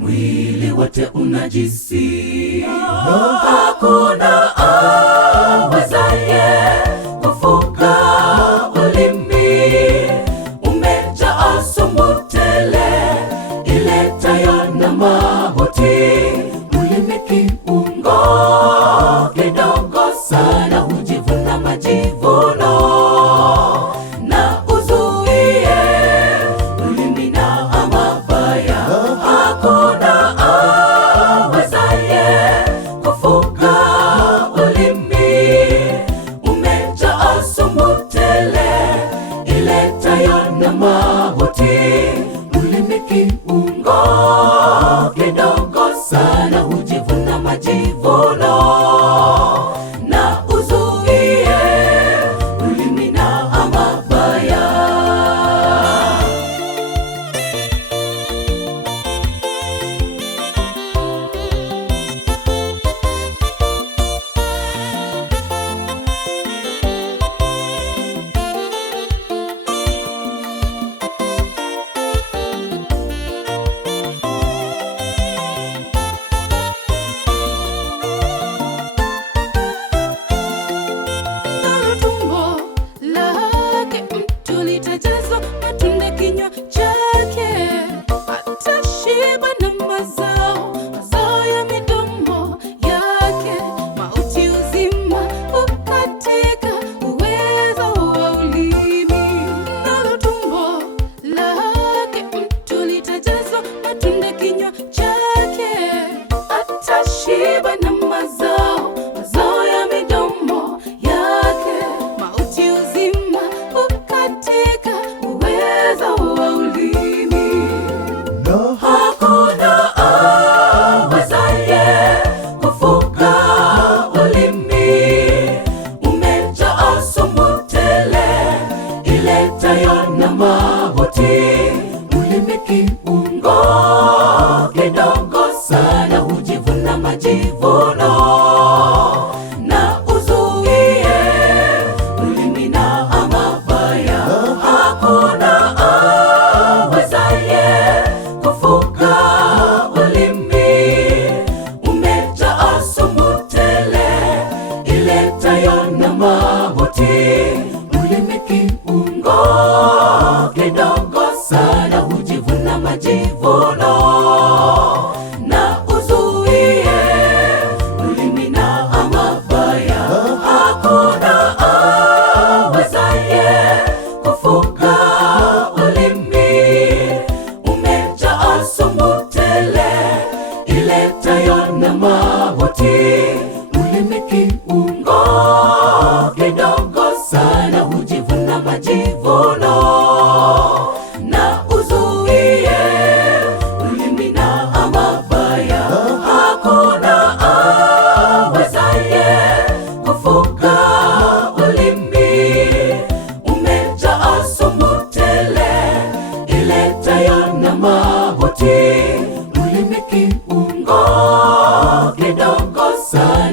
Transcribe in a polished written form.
mwili wote unajisi. Hakuna awezaye kufuga ulimi, umejaa sumu tele iletayo na mauti. Ulimi kiungo kidogo sana, hujivuna majivuno, na uzuie ulimi na mabaya. Hakuna awezaye kufuga ulimi, umejaa sumu tele iletayo na mauti. Ulimi kiungo kidogo sana, hujivuna majivuno, na uzuie ulimi na mabaya. Kinywa chake atashiba na mazao ya midomo yake. Mauti uzima ukatika uwezo wa ulimi, nalo tumbo lake mtu litajazwa matunda. Kinywa chake atashiba na mazao ya midomo yake. Mauti uzima ukatika uwezo wa ulimi. Hakuna awezaye kufuga ulimi, umejaa sumu tele iletayo na mauti. Ulimi kiungo kidogo sana, hujivuna majivuno, na uzuie ulimi na mabaya. Hakuna awezaye kufuga ulimi, umejaa sumu tele iletayo na mauti. Ulimi kiungo kidogo sana, hujivuna majivuno, na uzuie ulimi na mabaya. Hakuna awezaye kufuga ulimi, umejaa sumu tele iletayo na mauti. Ulimi kiungo kidogo sana, hujivuna majivuno, na uzuie ulimi na mabaya. Hakuna awezaye kufuga ulimi, umejaa sumu tele iletayo na mauti. Ulimi kiungo kidogo sana